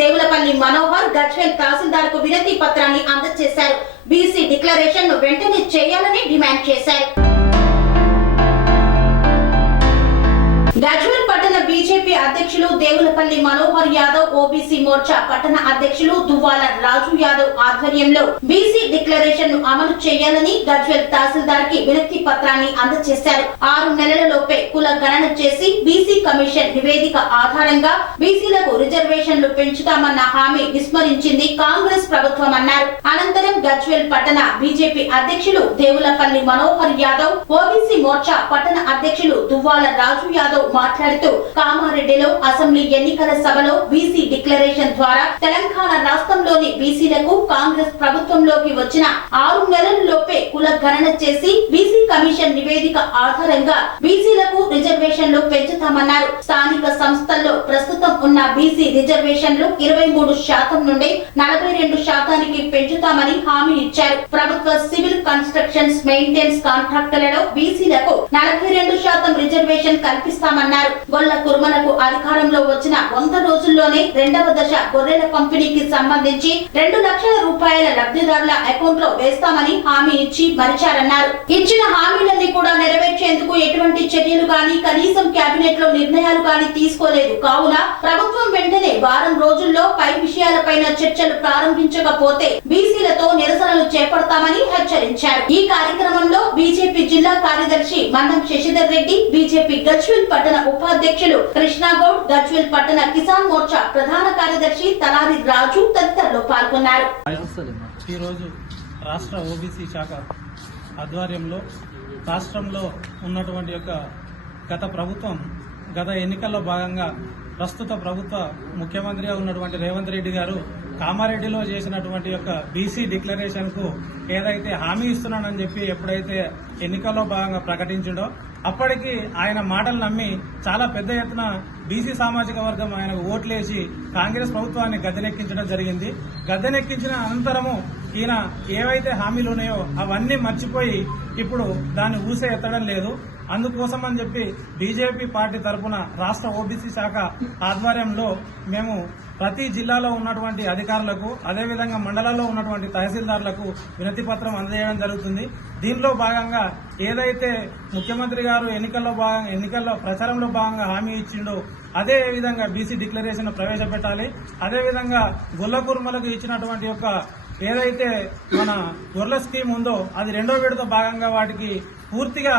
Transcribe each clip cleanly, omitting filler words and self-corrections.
దేవులపల్లి మనోహర్ గజ్వేల్ తహసీల్దార్ కు వినతి పత్రాన్ని అందజేశారు. బీసీ డిక్లరేషన్ ను వెంటనే చేయాలని డిమాండ్ చేశారు. గజ్వేల్ పట్టణ బీజేపీ అధ్యక్షులు దేవులపల్లి మనోహర్ యాదవ్, ఓబీసీ మోర్చా పట్టణ అధ్యక్షులు దువ్వాల రాజు యాదవ్ ఆధ్వర్యంలో బీసీ డిక్లరేషన్ ను అమలు చేయాలని గజ్వేల్ తహసీల్దార్ కి వినతి పత్రాన్ని అందజేశారు. 6 నెలలలోపే కుల గణన చేసి బీసీ కమిషన్ నివేదిక ఆధారంగా బీసీలకు రిజర్వేషన్లు పెంచుతామన్న హామీ విస్మరించింది కాంగ్రెస్ ప్రభుత్వం అన్నారు. అనంతరం గజ్వేల్ పట్టణ బీజేపీ అధ్యక్షులు దేవులపల్లి మనోహర్ యాదవ్, ఓబీసీ మోర్చా పట్టణ అధ్యక్షులు దువ్వాల రాజు యాదవ్ మాట్లాడుతూ కామారెడ్డిలో అసెంబ్లీ ఎన్నికల సభలో బీసీ డిక్లరేషన్ ద్వారా తెలంగాణ రాష్ట్రంలోని బీసీలకు కాంగ్రెస్ ప్రభుత్వంలోకి వచ్చిన 6 నెలలలోపే కుల గణన చేసి బీసీ కమిషన్ నివేదిక ఆధారంగా బీసీలకు రిజర్వేషన్లు పెంచుతామన్నారు. స్థానిక సంస్థల్లో ప్రస్తుతం ఉన్న బీసీ రిజర్వేషన్లు 23% నుండి 42% పెంచుతామని హామీ ఇచ్చారు. ప్రభుత్వ సివిల్ కన్స్ట్రక్షన్స్ మెయింటెనెన్స్ కాంట్రాక్టులలో బీసీలకు 42% రిజర్వేషన్ కల్పిస్తామన్నారు. గొల్ల కుర్మలకు అధికారంలో వచ్చిన 100 రోజుల్లోనే 2వ దశ గొర్రెల పంపిణీకి సంబంధించి 2 లక్షల రూపాయల లబ్ధిదారుల అకౌంట్ లో వేస్తామని హామీ ఇచ్చి మరిచారన్నారు. ఇచ్చిన హామీలన్నీ కూడా నెరవేర్చేందుకు ఎటువంటి చర్యలు గాని కనీసం కేబినెట్ లో నిర్ణయాలు గాని తీసుకోలేదు. కావున ప్రభుత్వం వెంటనే వారం రోజుల్లో పై విషయాలపైన చర్చలు ప్రారంభించకపోతే బీసీలతో నిరసనలు చేపడతామని హెచ్చరించారు. ఈ కార్యక్రమంలో బీజేపీ జిల్లా కార్యదర్శి మందం శశిధర్ రెడ్డి, బీజేపీ గజ్వేల్ పట్టణ ఉపాధ్యక్షులు కృష్ణాగౌడ్, గజ్వేల్ పట్టణ కిసాన్ మోర్చా ప్రధాన కార్యదర్శి తలారి రాజు తదితరులు పాల్గొన్నారు. ఈ రోజు రాష్ట్ర ఓబీసీ శాఖ ఆధ్వర్యంలో రాష్ట్రంలో ఉన్నటువంటి గత ప్రభుత్వం గత ఎన్నికల్లో భాగంగా ప్రస్తుత ప్రభుత్వ ముఖ్యమంత్రిగా ఉన్నటువంటి రేవంత్ రెడ్డి గారు కామారెడ్డిలో చేసినటువంటి బీసీ డిక్లరేషన్ కు ఏదైతే హామీ ఇస్తున్నానని చెప్పి ఎప్పుడైతే ఎన్నికల్లో భాగంగా ప్రకటించిండో అప్పటికి ఆయన మాటలు నమ్మి చాలా పెద్ద ఎత్తున బీసీ సామాజిక వర్గం ఆయనకు ఓట్లేసి కాంగ్రెస్ ప్రభుత్వాన్ని గద్దెనెక్కించడం జరిగింది. గద్దెనెక్కించిన అనంతరము ఈయన ఏవైతే హామీలు ఉన్నాయో అవన్నీ మర్చిపోయి ఇప్పుడు దాన్ని ఊసే ఎత్తడం లేదు. అందుకోసం అని చెప్పి బీజేపీ పార్టీ తరఫున రాష్ట్ర ఓబీసీ శాఖ ఆధ్వర్యంలో మేము ప్రతి జిల్లాలో ఉన్నటువంటి అధికారులకు అదేవిధంగా మండలాల్లో ఉన్నటువంటి తహసీల్దార్లకు వినతి పత్రం అందజేయడం జరుగుతుంది. దీనిలో భాగంగా ఏదైతే ముఖ్యమంత్రి గారు ఎన్నికల్లో ప్రచారంలో భాగంగా హామీ ఇచ్చిండో అదే విధంగా బీసీ డిక్లరేషన్ ప్రవేశపెట్టాలి. అదేవిధంగా గొల్ల కుర్మలకు ఇచ్చినటువంటి ఏదైతే మన గొర్రెల స్కీమ్ ఉందో అది 2వ విడత భాగంగా వాటికి పూర్తిగా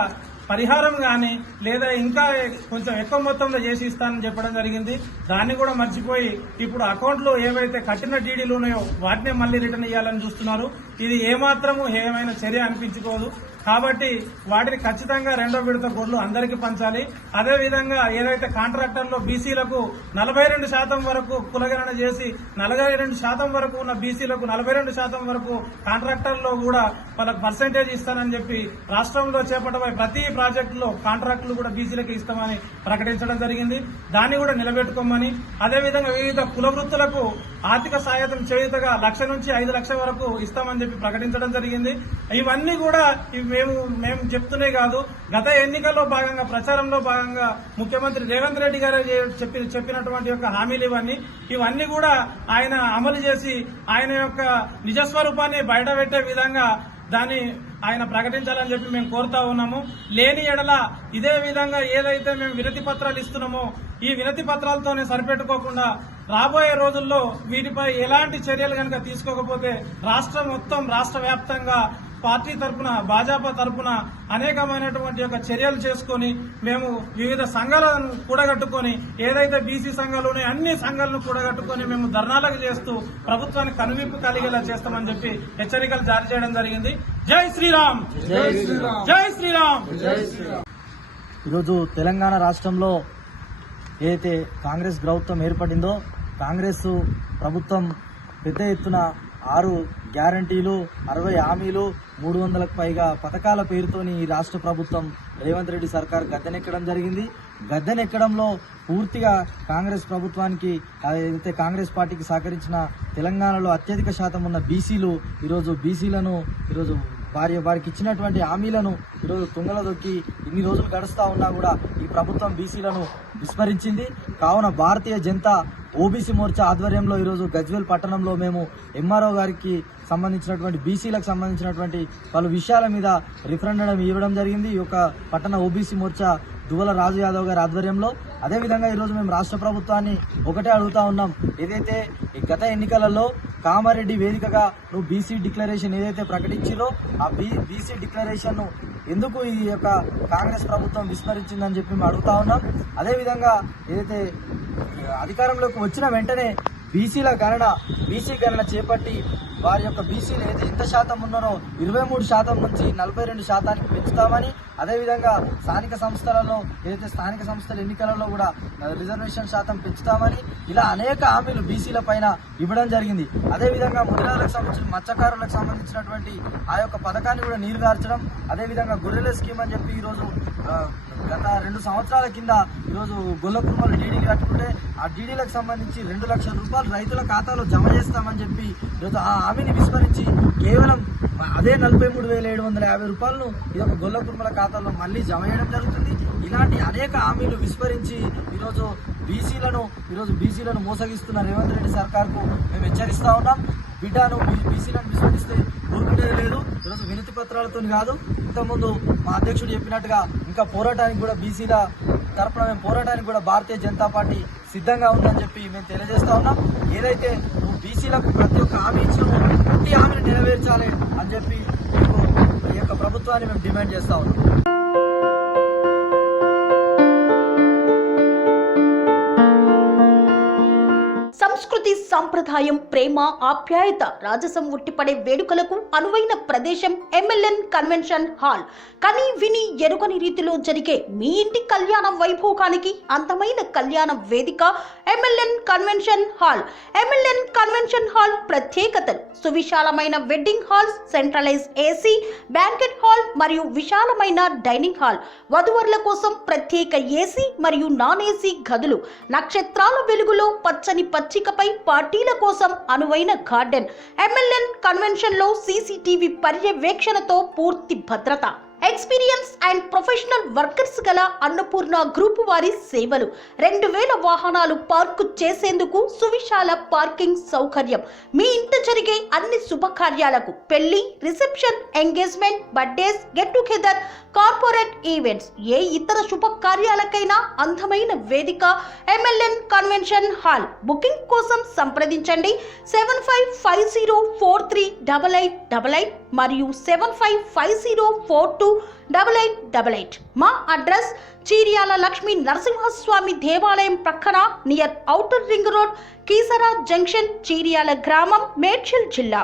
పరిహారం గాని లేదా ఇంకా కొంచెం ఎక్కువ మొత్తంలో చేసి ఇస్తానని చెప్పడం జరిగింది. దాన్ని కూడా మర్చిపోయి ఇప్పుడు అకౌంట్లో ఏవైతే కట్టిన డీడీలు ఉన్నాయో వాటినే మళ్లీ రిటర్న్ ఇవ్వాలని చూస్తున్నారు. ఇది ఏమాత్రము ఏమైనా చర్య అనిపించుకోదు. కాబట్టి వాటిని ఖచ్చితంగా 2వ విడత గొడ్లు అందరికీ పంచాలి. అదేవిధంగా ఏదైతే కాంట్రాక్టర్లో బీసీలకు 42% వరకు కులగణన చేసి 42% వరకు ఉన్న బీసీలకు 42% వరకు కాంట్రాక్టర్లో కూడా వాళ్ళకు పర్సెంటేజ్ ఇస్తానని చెప్పి రాష్ట్రంలో చేపట్టబోయే ప్రతి ప్రాజెక్టులో కాంట్రాక్టులు కూడా బీసీలకు ఇస్తామని ప్రకటించడం జరిగింది. దాన్ని కూడా నిలబెట్టుకోమని, అదేవిధంగా వివిధ కుల వృత్తులకు ఆర్థిక సహాయం చేయుతగా 1 లక్ష నుంచి 5 లక్షల వరకు ఇస్తామని చెప్పి ప్రకటించడం జరిగింది. ఇవన్నీ కూడా మేము చెప్తూనే కాదు, గత ఎన్నికల్లో భాగంగా ప్రచారంలో భాగంగా ముఖ్యమంత్రి రేవంత్ రెడ్డి గారు చెప్పినటువంటి హామీలు ఇవన్నీ కూడా ఆయన అమలు చేసి ఆయన నిజస్వరూపాన్ని బయటపెట్టే విధంగా దాన్ని ఆయన ప్రకటించాలని చెప్పి మేము కోరుతా ఉన్నాము. లేని ఎడల ఇదే విధంగా ఏదైతే మేము వినతి పత్రాలు ఇస్తున్నామో ఈ వినతి పత్రాలతోనే సరిపెట్టుకోకుండా రాబోయే రోజుల్లో వీటిపై ఎలాంటి చర్యలు కనుక తీసుకోకపోతే రాష్ట్ర వ్యాప్తంగా పార్టీ తరఫున భాజపా తరఫున అనేకమైనటువంటి చర్యలు చేసుకుని మేము వివిధ సంఘాలను కూడగట్టుకుని ఏదైతే బీసీ సంఘాలు ఉన్నాయో అన్ని సంఘాలను కూడగట్టుకుని మేము ధర్నాలకు చేస్తూ ప్రభుత్వానికి కనువిప్పు కలిగేలా చేస్తామని చెప్పి హెచ్చరికలు జారీ చేయడం జరిగింది. జై శ్రీరామ్, జై శ్రీరామ్. ఈరోజు తెలంగాణ రాష్ట్రంలో ఏదైతే కాంగ్రెస్ ప్రభుత్వం ఏర్పడిందో కాంగ్రెస్ ప్రభుత్వం పెద్ద ఎత్తున 6 గ్యారంటీలు, 60 హామీలు, 300లకు పైగా పథకాల పేరుతోని ఈ రాష్ట్ర ప్రభుత్వం రేవంత్ రెడ్డి సర్కార్ గద్దెనెక్కడం జరిగింది. గద్దెనెక్కడంలో పూర్తిగా కాంగ్రెస్ ప్రభుత్వానికి ఏదైతే కాంగ్రెస్ పార్టీకి సహకరించిన తెలంగాణలో అత్యధిక శాతం ఉన్న బీసీలు ఈరోజు బీసీలను వారికి ఇచ్చినటువంటి హామీలను ఈరోజు తుంగలో దొక్కి ఇన్ని రోజులు గడుస్తా ఉన్నా కూడా ఈ ప్రభుత్వం బీసీలను విస్మరించింది. కావున భారతీయ జనతా ఓబీసీ మోర్చా ఆధ్వర్యంలో ఈరోజు గజ్వేల్ పట్టణంలో మేము ఎంఆర్ఓ గారికి సంబంధించినటువంటి బీసీలకు సంబంధించినటువంటి పలు విషయాల మీద రిఫరెండం ఇవ్వడం జరిగింది. ఈ యొక్క పట్టణ ఓబీసీ మోర్చా దువ్వల రాజు యాదవ్ గారి ఆధ్వర్యంలో. అదేవిధంగా ఈరోజు మేము రాష్ట్ర ప్రభుత్వాన్ని ఒకటే అడుగుతా ఉన్నాం, ఏదైతే ఈ గత ఎన్నికలలో కామారెడ్డి వేదికగా నువ్వు బీసీ డిక్లరేషన్ ఏదైతే ప్రకటించిరో ఆ బీసీ డిక్లరేషన్ ను ఎందుకు ఈ యొక్క కాంగ్రెస్ ప్రభుత్వం విస్మరించిందని చెప్పి మేము అడుగుతా ఉన్నాం. అదేవిధంగా ఏదైతే అధికారంలోకి వచ్చిన వెంటనే బీసీ గణన చేపట్టి వారి యొక్క బీసీలు ఏదైతే ఎంత శాతం ఉన్నారో 23% నుంచి 42% పెంచుతామని, అదేవిధంగా స్థానిక సంస్థలలో ఏదైతే స్థానిక సంస్థల ఎన్నికలలో కూడా రిజర్వేషన్ శాతం పెంచుతామని, ఇలా అనేక హామీలు బీసీల పైన ఇవ్వడం జరిగింది. అదేవిధంగా ముదిరాలకు సంబంధించిన మత్స్యకారులకు సంబంధించినటువంటి ఆ యొక్క పథకాన్ని కూడా నీరుగార్చడం, అదేవిధంగా గొర్రెల స్కీమ్ అని చెప్పి ఈరోజు గత 2 సంవత్సరాల కింద ఈరోజు గొల్ల కుటుంబాలు డీడీలు కట్టుకుంటే ఆ డీడీలకు సంబంధించి 2 లక్షల రూపాయలు రైతుల ఖాతాలో జమ చేస్తామని చెప్పి ఈరోజు ఆ హామీని విస్మరించి కేవలం అదే 43,750 రూపాయలను ఈ యొక్క గొల్ల కుటుంబాల ఖాతాలో మళ్ళీ జమ చేయడం జరుగుతుంది. ఇలాంటి అనేక హామీలు విస్మరించి ఈరోజు బీసీలను మోసగిస్తున్న రేవంత్ రెడ్డి సర్కార్కు మేము హెచ్చరిస్తా ఉన్నాం. బిడ్డను బీసీలను విస్మరిస్తే ఊరుకునేది లేదు. ఈరోజు వినతి పత్రాలతో కాదు, ఇంతకుముందు మా అధ్యక్షుడు చెప్పినట్టుగా ఇంకా పోరాటానికి కూడా బీసీల తరపున మేము పోరాటానికి కూడా భారతీయ జనతా పార్టీ సిద్ధంగా ఉందని చెప్పి మేము తెలియజేస్తా ఉన్నాం. ఏదైతే నువ్వు బీసీలకు ప్రతి ఒక్క హామీ ఇచ్చినావో ప్రతి హామీని నెరవేర్చాలి అని చెప్పి ఈ యొక్క ప్రభుత్వాన్ని మేము డిమాండ్ చేస్తా ఉన్నాం. సంస్కృతి, సంప్రదాయం, ప్రేమ, ఆప్యాయత, రాజసం ఉట్టిపడే వేడుకలకు అనువైన ప్రదేశం ఎంఎల్ఎన్ కన్వెన్షన్ హాల్. కని విని ఎరుగని రీతిలో జరిగే మీ ఇంటి కళ్యాణ వైభోగానికి అందమైన కళ్యాణ వేదిక MLN convention hall. MLN convention hall ప్రత్యేకతలు: సువిశాలమైన wedding halls, centralize AC banquet hall మరియు విశాలమైన డైనింగ్ హాల్, వధువరుల కోసం ప్రత్యేక ఏసీ మరియు నాన్ ఏసీ గదులు, నక్షత్రాల వెలుగులో పచ్చని పచ్చికపై పార్టీల కోసం అనువైన గార్డెన్. ఎంఎల్ఎన్ కన్వెన్షన్ లో సీసీటీవీ పర్యవేక్షణతో పూర్తి భద్రత. ఎక్స్పీరియన్స్ అండ్ ప్రొఫెషనల్ వర్కర్స్ గల అన్నపూర్ణ గ్రూప్ వారి సేవలు. 2000 వాహనాలు పార్కు చేసేందుకు సువిశాల పార్కింగ్ సౌకర్యం. మీ ఇంట జరిగే అన్ని శుభకార్యాలకు, పెళ్లి, reception, engagement, birthdays, get together, corporate events, ఏ ఇతర శుభకార్యాలకైనా అందమైన వేదిక ఎంఎల్ఎన్ కన్వెన్షన్ హాల్. బుకింగ్ కోసం సంప్రదించండి 7550438888 మరియు 7550428888. మా అడ్రస్ చీర్యాల లక్ష్మీ నరసింహస్వామి దేవాలయం ప్రక్కన, near outer ring road, Keesara junction, Cheeryal గ్రామం, మేడ్చల్ జిల్లా.